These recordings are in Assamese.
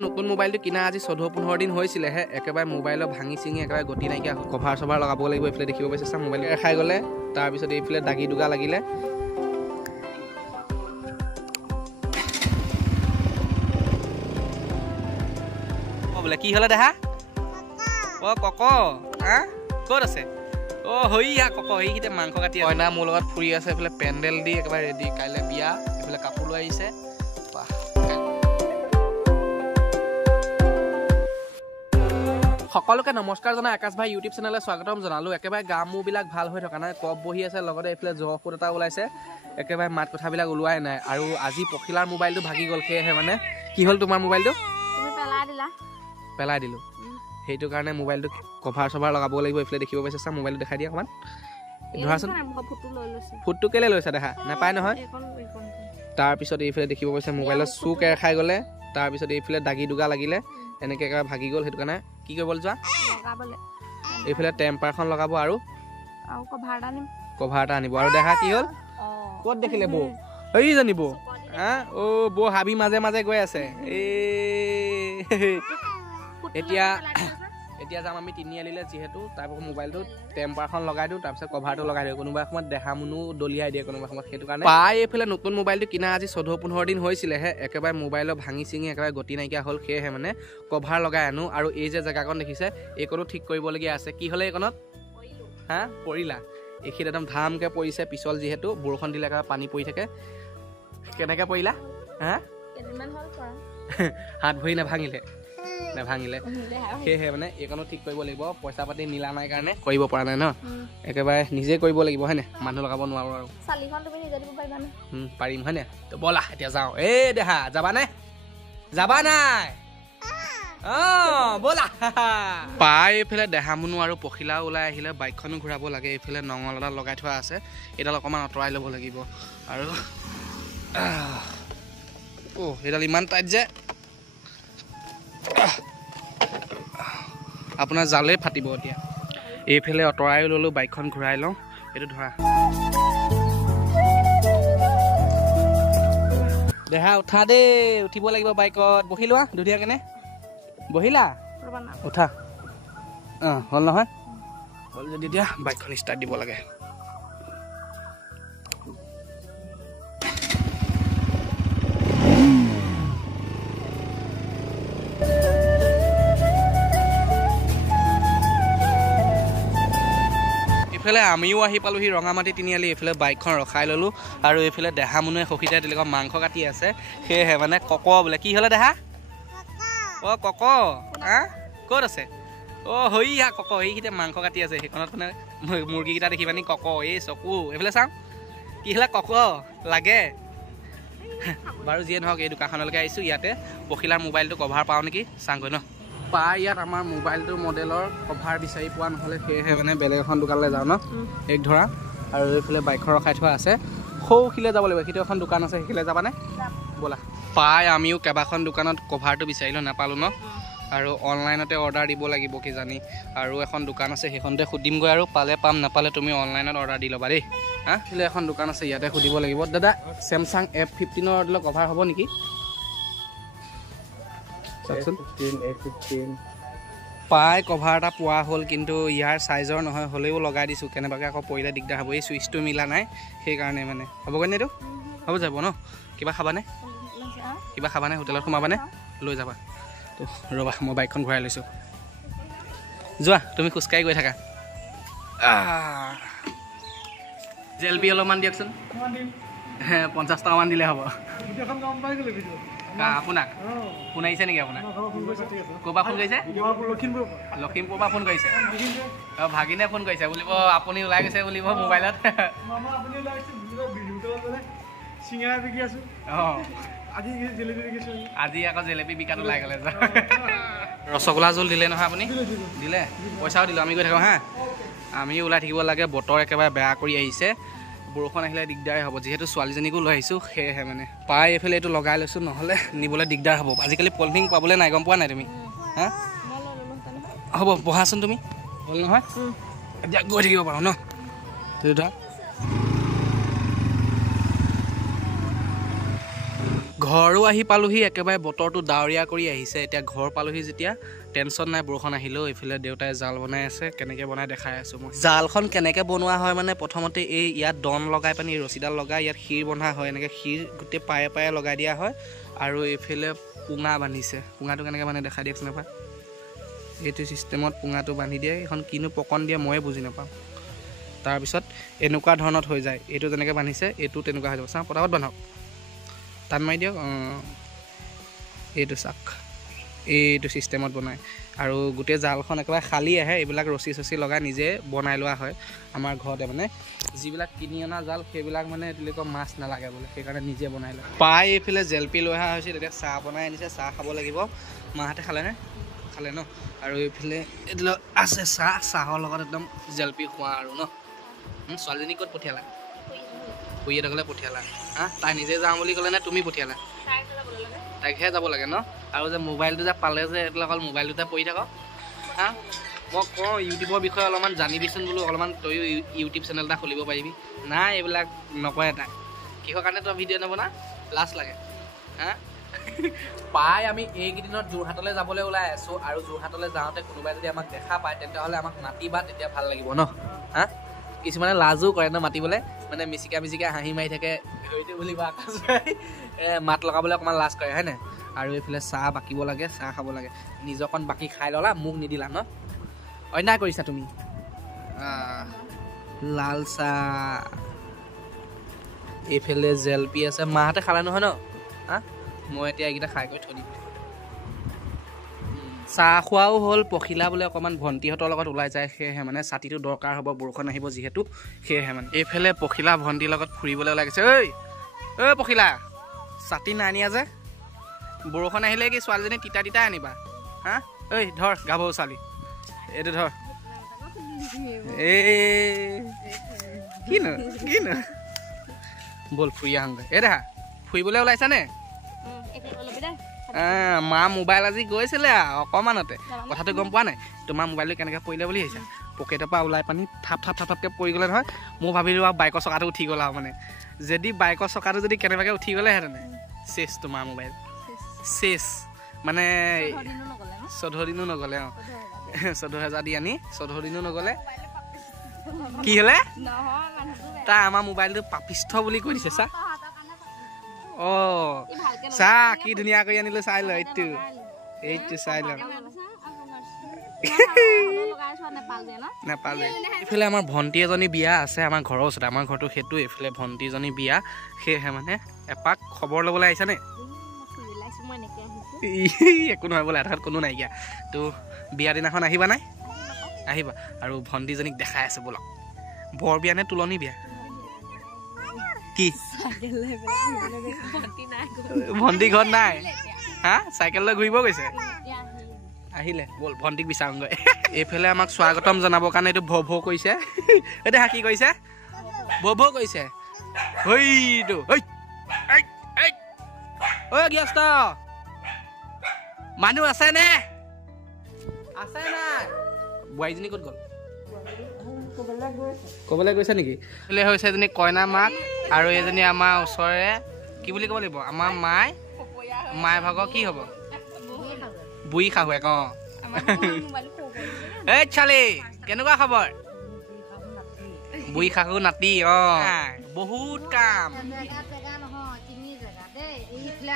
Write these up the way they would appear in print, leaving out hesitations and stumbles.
নতুন মোবাইলটো কিনা আজি 14-15 দিন হৈছিলেহে একেবাৰে মোবাইলৰ ভাঙি চিঙি একেবাৰে গতি নাইকিয়া কভাৰ চভাৰ লগাব লাগিব এইফালে দেখিব পাইছে চা মোবাইল খাই গ'লে তাৰপিছত এইফালে দাগি দুগা লাগিলে বোলে কি হ'লে দেখা অ কক হা ক'ত আছে অ হইয়া কক এইখিতে মাংস কাটি কইনা মোৰ লগত ফুৰি আছে এইফালে পেণ্ডেল দি একেবাৰে ৰেডি কাইলে বিয়া এইফালে কাপোৰ লৈ আহিছে সকলোকে নমস্কাৰ জনাই আকাশ ভাই ইউটিউব চেনেলে স্বাগতম জনালো একেবাৰে গামুবিলাক ভাল হৈ থকা নাই কপ বহি আছে লগতে এইফালে জহফুট এটা ওলাইছে একেবাৰে মাত কথাবিলাক ওলোৱাই নাই আৰু আজি পখিলাৰ মোবাইলটো ভাগি গ'ল সেয়েহে মানে কি হ'ল তোমাৰ মোবাইলটো তুমি পেলাই দিলো সেইটো কাৰণে মোবাইলটো কভাৰ চভাৰ লগাব লাগিব এইফালে দেখিব পাইছে চা মোবাইলটো দেখাই দিয়া অকমান ধৰাচোন ফুটটো কেলে লৈছা দেখা নাপায় নহয় তাৰপিছত এইফালে দেখিব পাইছে মোবাইলৰ চুক এৰ খাই গ'লে তাৰপিছত এইফালে দাগি দুগা লাগিলে এনেকৈ একেবাৰে ভাগি গ'ল সেইটো কাৰণে কি কৰিবলৈ যোৱা এইফালে টেম্পাৰখন লগাব আৰু কভাৰ এটা আনিব আৰু দেখা কি হ'ল ক'ত দেখিলে বৌ এই জানিব হা অ বৌ হাবি মাজে মাজে গৈ আছে এতিয়া যাম আমি তিনিআলিলে যিহেতু তাৰপৰা মোবাইলটো টেম্পাৰখন লগাই দিওঁ তাৰপিছত কভাৰটো লগাই দিওঁ কোনোবা সময়ত দেহা মুনো দলিয়াই দিয়ে কোনোবা সময়ত সেইটো কাৰণে পাই এইফালে নতুন মোবাইলটো কিনা আজি 14-15 দিন হৈছিলেহে একেবাৰে মোবাইলৰ ভাঙি চিঙি একেবাৰে গতি নাইকিয়া হ'ল সেয়েহে মানে কভাৰ লগাই আনো আৰু এই যে জেগাকণ দেখিছে এইকণো ঠিক কৰিবলগীয়া আছে কি হ'লে এইকণত হা পৰিলা এইখিনিত একদম ধামকৈ পৰিছে পিছল যিহেতু বৰষুণ দিলে একেবাৰে পানী পৰি থাকে কেনেকৈ পৰিলা হা হাত ভৰি নাভাঙিলে সেয়েহে মানে এইকণো ঠিক কৰিব লাগিব পইচা পাতি মিলা নাই কাৰণে কৰিব পৰা নাই ন একেবাৰে নিজে কৰিব লাগিব হয়নে মানুহ লগাব নোৱাৰো আৰু পাৰিম হয়নে তো ব'লা এতিয়া যাওঁ এই দেহা যাবা নাই ব'লা পাই এইফালে দেহা মুনু আৰু পখিলা ওলাই আহিলে বাইকখনো ঘূৰাব লাগে এইফালে নঙল এডাল লগাই থোৱা আছে এইডাল অকণমান আঁতৰাই ল'ব লাগিব আৰু এইডাল ইমান টাইট যে আপোনাৰ জালে ফাটিব এতিয়া এইফালে আঁতৰাই ল'লোঁ বাইকখন ঘূৰাই লওঁ এইটো ধৰা দেহা উঠা দেই উঠিব লাগিব বাইকত বহি লোৱা ধুনীয়াকেনে বহিলা উঠা হ'ল নহয় হ'ল যদি এতিয়া বাইকখন ষ্টাৰ্ট দিব লাগে এইফালে আমিও আহি পালোহি ৰঙামাটি তিনিআলি এইফালে বাইকখন ৰখাই ল'লোঁ আৰু এইফালে দেহা মুনুৱে সখীতাই তেনেকুৱা মাংস কাটি আছে সেয়েহে মানে কক বোলে কি হ'লে দেহা অ কক হা ক'ত আছে অ হইয়া কক এইখিতে মাংস কাটি আছে সেইখনত মানে মুৰ্গীকেইটা দেখি পানি কক এই চকু এইফালে চাওঁ কি হ'লে কক লাগে বাৰু যিয়ে নহওক এই দোকানখনলৈকে আহিছোঁ ইয়াতে পখিলাৰ মোবাইলটো কভাৰ পাওঁ নেকি চাওঁগৈ ন পাই ইয়াত আমাৰ মোবাইলটোৰ মডেলৰ কভাৰ বিচাৰি পোৱা নহ'লে সেয়েহে মানে বেলেগ এখন দোকানলৈ যাওঁ ন এক ধৰা আৰু এইফালে বাইকখন ৰখাই থোৱা আছে সৌখিলে যাব লাগিব সেইটো এখন দোকান আছে সেইখিলে যাবানে ব'লা পাই আমিও কেইবাখন দোকানত কভাৰটো বিচাৰিলোঁ নাপালোঁ ন আৰু অনলাইনতে অৰ্ডাৰ দিব লাগিব কিজানি আৰু এখন দোকান আছে সেইখনতে সুধিমগৈ আৰু পালে পাম নাপালে তুমি অনলাইনত অৰ্ডাৰ দি ল'বা দেই হা সেইফালে এখন দোকান আছে ইয়াতে সুধিব লাগিব দাদা চেমচাং F15 দিলে কভাৰ হ'ব নেকি পাই কভাৰ এটা পোৱা হ'ল কিন্তু ইয়াৰ চাইজৰ নহয় হ'লেও লগাই দিছোঁ কেনেবাকৈ আকৌ পৰিলে দিগদাৰ হ'ব এই চুইচটো মিলা নাই সেইকাৰণে মানে হ'বগৈ নে এইটো হ'ব যাব ন কিবা খাবানে হোটেলত সোমাবানে লৈ যাবা তো ৰ'বা মই বাইকখন ঘূৰাই লৈছোঁ যোৱা তুমি খোজকাঢ়ি গৈ থাকা জেলপি অলপমান দিয়কচোন 50 টকামান দিলে হ'ব আপোনাক ফোন আহিছে নেকি আপোনাক ক'ৰপৰা ফোন কৰিছে লখিমপুৰৰ পৰা ফোন কৰিছে ভাগিনে ফোন কৰিছে বুলিব আপুনি ওলাই গৈছে বুলিব মোবাইলত আজি আকৌ জেলেপি বিকাত ওলাই গ'লে ৰসগোল্লা জোল দিলে নহয় আপুনি দিলে পইচাও দিলোঁ আমি গৈ থাকোঁ হা আমি ওলাই থাকিব লাগে বতৰ একেবাৰে বেয়া কৰি আহিছে বৰষুণ আহিলে দিগদাৰ হ'ব যিহেতু ছোৱালীজনীকো লৈ আহিছোঁ সেয়েহে মানে পাই এইফালে এইটো লগাই লৈছোঁ নহ'লে নিবলৈ দিগদাৰ হ'ব আজিকালি পলিথিন পাবলৈ নাই গম পোৱা নাই তুমি হা হ'ব বহাচোন তুমি হ'ল নহয় এতিয়া গৈ থাকিব পাৰোঁ ন ঘৰো আহি পালোহি একেবাৰে বতৰটো ডাৱৰীয়া কৰি আহিছে এতিয়া ঘৰ পালোহি যেতিয়া টেনশ্যন নাই বৰষুণ আহিলেও এইফালে দেউতাই জাল বনাই আছে কেনেকৈ বনাই দেখাই আছোঁ মই জালখন কেনেকৈ বনোৱা হয় মানে প্ৰথমতে এই ইয়াত ডন লগাই পানি ৰছীডাল লগাই ইয়াত ক্ষীৰ বন্ধা হয় এনেকৈ ক্ষীৰ গোটেই পায়ে পায়ে লগাই দিয়া হয় আৰু এইফালে পুঙা বান্ধিছে পুঙাটো কেনেকৈ মানে দেখাই দিয়কচোন এবাৰ এইটো চিষ্টেমত পুঙাটো বান্ধি দিয়ে এইখন কিনো পকন দিয়ে ময়ে বুজি নাপাওঁ তাৰপিছত এনেকুৱা ধৰণত হৈ যায় এইটো যেনেকৈ বান্ধিছে এইটো তেনেকুৱা হৈ যাব চাওঁ পটাপট বান্ধক টান মাৰি দিয়ক এইটো চাক এইটো চিষ্টেমত বনায় আৰু গোটেই জালখন একেবাৰে খালী আহে এইবিলাক ৰছী চছী লগাই নিজে বনাই লোৱা হয় আমাৰ ঘৰতে মানে যিবিলাক কিনি অনা জাল সেইবিলাক মানে তেওঁলোকৰ মাছ নালাগে বোলে সেইকাৰণে নিজে বনাই লয় পাই এইফালে জেলপি লৈ অহা হৈছে তেতিয়া চাহ বনাই আনিছে চাহ খাব লাগিব মাহঁতে খালেনে খালে ন আৰু এইফালে এইটো আছে চাহ চাহৰ লগত একদম জেলপি খোৱা আৰু ন ছোৱালীজনী ক'ত পঠিয়ালা শুই এটা গ'লে পঠিয়ালা হা তাই নিজে যাওঁ বুলি ক'লে নে তুমি পঠিয়ালা তাইকহে যাব লাগে ন আৰু যে মোবাইলটো যে পালে যে এইটো অকল মোবাইলটোতে পঢ়ি থাকক হা মই কওঁ ইউটিউবৰ বিষয়ে অলপমান জানিবিচোন বোলো অলপমান তয়ো ইউটিউব চেনেল এটা খুলিব পাৰিবি নাই এইবিলাক নকয় তাই কিহৰ কাৰণে তই ভিডিঅ' নবনা লাজ লাগে হা পাই আমি এইকেইদিনত যোৰহাটলৈ যাবলৈ ওলাই আছোঁ আৰু যোৰহাটলৈ যাওঁতে কোনোবাই যদি আমাক দেখা পায় তেতিয়াহ'লে আমাক মাতিবা তেতিয়া ভাল লাগিব ন হা কিছুমানে লাজো কৰে ন মাতিবলৈ মানে মিচিকা মিচিকা হাঁহি মাৰি থাকে হেৰিটো বুলিব আকাশ মাত লগাবলৈ অকণমান লাজ কৰে হয় নাই আৰু এইফালে চাহ বাকিব লাগে চাহ খাব লাগে নিজৰকণ বাকী খাই ল'লা মোক নিদিলা ন অন্যায় কৰিছা তুমি লাল চাহ এইফালে জেলপি আছে মাহঁতে খালে নহয় ন হা মই এতিয়া এইকেইটা খাই কৰি থৈ দিম চাহ খোৱাও হ'ল পখিলা বোলে অকণমান ভণ্টিহঁতৰ লগত ওলাই যায় সেয়েহে মানে ছাতিটো দৰকাৰ হ'ব বৰষুণ আহিব যিহেতু সেয়েহে মানে এইফালে পখিলা ভণ্টিৰ লগত ফুৰিবলৈ ওলাই গৈছে ঐ পখিলা ছাতি নাই নিয়া যে বৰষুণ আহিলে কি ছোৱালীজনী তিতা তিতা আনিবা হা ঐ ধৰ গাভৰু ছোৱালী এইটো ধৰ কিনো ব'ল ফুৰি আহোঁগৈ এই দেখা ফুৰিবলৈ ওলাইছানে মা মোবাইল আজি গৈছিলে অকণমানতে কথাটো গম পোৱা নাই তোমাৰ মোবাইলটো কেনেকৈ পৰিলে বুলি ভাবিছা পকেটৰ পৰা ওলাই পানী থাপ থাপ থাপ থাপকৈ পৰি গ'লে নহয় মই ভাবিলোঁ আৰু বাইকৰ চকাটো উঠি গ'ল আৰু মানে যদি বাইকৰ চকাটো যদি কেনেবাকৈ উঠি গ'লেহেঁতেনে চেছ তোমাৰ মোবাইল চেছ মানে 14 দিনো নগ'লে 14,000 দি আনি 14 দিনো নগ'লে কি হ'লে তাই আমাৰ মোবাইলটো পাপিষ্ঠ বুলি কৈ দিছে চা চা কি ধুনীয়া কৰি আনিলো চাই ল এইটো চাই ল নেপালে এইফালে আমাৰ ভণ্টি এজনী বিয়া আছে আমাৰ ঘৰৰ ওচৰতে আমাৰ ঘৰটো সেইটো এইফালে ভণ্টিজনী বিয়া সেয়েহে মানে এপাক খবৰ ল'বলৈ আহিছানে একো নহয় বোলে এঠাইত কোনো নাইকিয়া তো বিয়া দিনাখন আহিবা নাই আহিবা আৰু ভণ্টিজনীক দেখাই আছে ব'লক বৰ বিয়া নে তোলনি বিয়া কি ভণ্টি ঘৰত নাই হা চাইকেল লৈ ঘূৰিব গৈছে আহিলে ব'ল ভণ্টিক বিচাৰোঁগৈ এইফালে আমাক স্বাগতম জনাবৰ কাৰণে এইটো ভৌ ভৌ কৰিছে এই দেখা কি কৰিছে ভৌ ভৌ কৰিছে হইটো ঐ গৃহস্থ মানুহ আছে নে আছে নাই বোৱাৰীজনী ক'ত গ'ল ক'বলৈ গৈছে নেকি বোলে হৈছে এজনী কইনা মাক আৰু এজনী আমাৰ ওচৰৰে কি বুলি ক'ব লাগিব আমাৰ মাই ভাগৰ কি হ'ব বুঢ়ী শাহুৱেক এই চালি কেনেকুৱা খবৰ বুঢ়ী শাহু নাতি বহুত কাম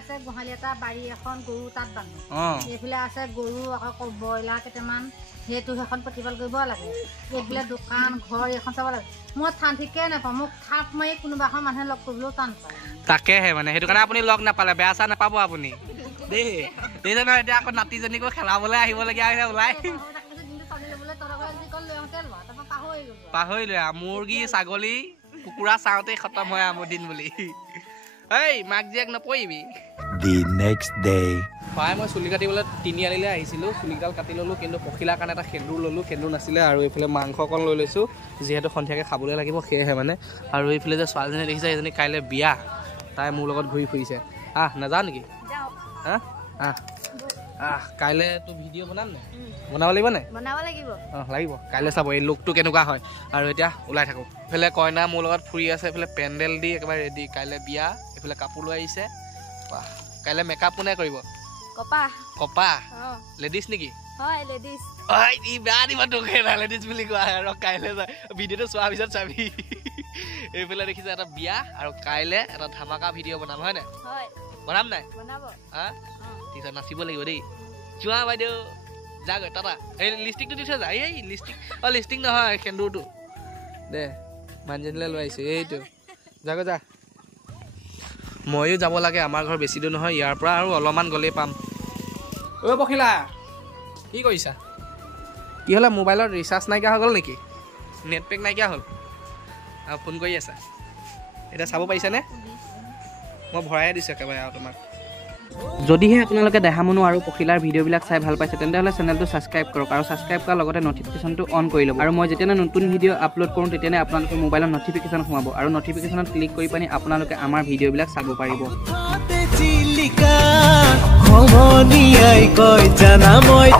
আছে গোহালি এটা বাৰী এখন গৰু তাত বান্ধো এইফালে আছে গৰু আকৌ ব্ৰইলাৰ কেইটামান সেইটো সেইখন প্ৰতিপাল কৰিব লাগে এইফালে দোকান ঘৰ এখন চাব লাগে মই থান ঠিকে নাপাওঁ মোক থাপ মাৰি কোনোবা এখন মানুহে লগ কৰিবলৈও টান পায় তাকেহে মানে সেইটো কাৰণে আপুনি লগ নাপালে বেয়া চেয়া নাপাব আপুনি দেই নহয় এতিয়া আকৌ নাতিজনীকো খেলাবলৈ আহিবলগীয়া হৈছে ওলাই পাহৰিলো মুৰ্গী ছাগলী কুকুৰা চাওঁতেই খতম হয় মোৰ দিন বুলি এই মাক জীয়েক নপৰিবি পাই মই চুলি কাটিবলৈ তিনিআলিলৈ আহিছিলোঁ চুলিকেইডাল কাটি ল'লোঁ কিন্তু পখিলাৰ কাৰণে এটা সেন্দুৰ ল'লোঁ সেন্দুৰ নাছিলে আৰু এইফালে মাংস অকণ লৈ লৈছোঁ যিহেতু সন্ধিয়াকৈ খাবলৈ লাগিব সেয়েহে মানে আৰু এইফালে যে ছোৱালীজনী দেখিছে এইজনী কাইলৈ বিয়া তাই মোৰ লগত ঘূৰি ফুৰিছে নাযাওঁ নেকি কাইলৈ তোৰ ভিডিঅ' বনাম নে বনাব লাগিব নে লাগিব কাইলৈ চাব এই লুকটো কেনেকুৱা হয় আৰু এতিয়া ওলাই থাকোঁ এইফালে কইনা মোৰ লগত ফুৰি আছে এইফালে পেণ্ডেল দি একেবাৰে ৰেডি কাইলৈ বিয়া এইফালে কাপোৰ লৈ আহিছে কপা কাইলৈ মেকআপ কোনে কৰিব কপা কপা লেডিজ নেকি হয় লেডিজ ঐ ই বেয়া দিবা তোকে না লেডিজ বুলি কোৱা আৰু কাইলৈ ভিডিঅ'টো চোৱাৰ পিছত চাবি এইফালে দেখিছা এটা বিয়া আৰু কাইলৈ এটা ধামাকা ভিডিঅ' বনাম হয় নাই হয় বনাম নাই বনাব হা ঠিক আছে নাচিব লাগিব দেই চোৱা বাইদেউ যাগৈ টাটা এই লিপষ্টিকটো দি থৈ যা এই লিপষ্টিক লিপষ্টিক নহয় সেন্দুৰটো দে মানুহজনীলৈ লৈ আহিছোঁ এইটো যাগৈ যা ময়ো যাব লাগে আমাৰ ঘৰ বেছি দূৰ নহয় ইয়াৰ পৰা আৰু অলপমান গ'লেই পাম ঐ পখিলা কি কৰিছা কি হ'লে মোবাইলত ৰিচাৰ্জ নাইকিয়া হৈ গ'ল নেকি নেট পেক নাইকিয়া হ'ল আৰু ফোন কৰি আছা এতিয়া চাব পাৰিছানে মই ভৰাইহে দিছোঁ একেবাৰে আৰু তোমাক যদিহে আপোনালোকে দেহামনু আৰু পখিলাৰ ভিডিঅ'বিলাক চাই ভাল পাইছে তেন্তেহ'লে চেনেলটো ছাবস্ক্ৰাইব কৰক আৰু ছাবস্ক্ৰাইব কৰাৰ লগতে নটিফিকেশ্যনটো অন কৰি ল'ব আৰু মই যেতিয়া নতুন ভিডিঅ' আপলোড কৰোঁ তেতিয়াই আপোনালোকে মোবাইলত নটিফিকেশ্যন সোমাব আৰু নটিফিকেশ্যনত ক্লিক কৰি পানি আপোনালোকে আমাৰ ভিডিঅ'বিলাক চাব পাৰিব সমনীয়াই কয় জানা মই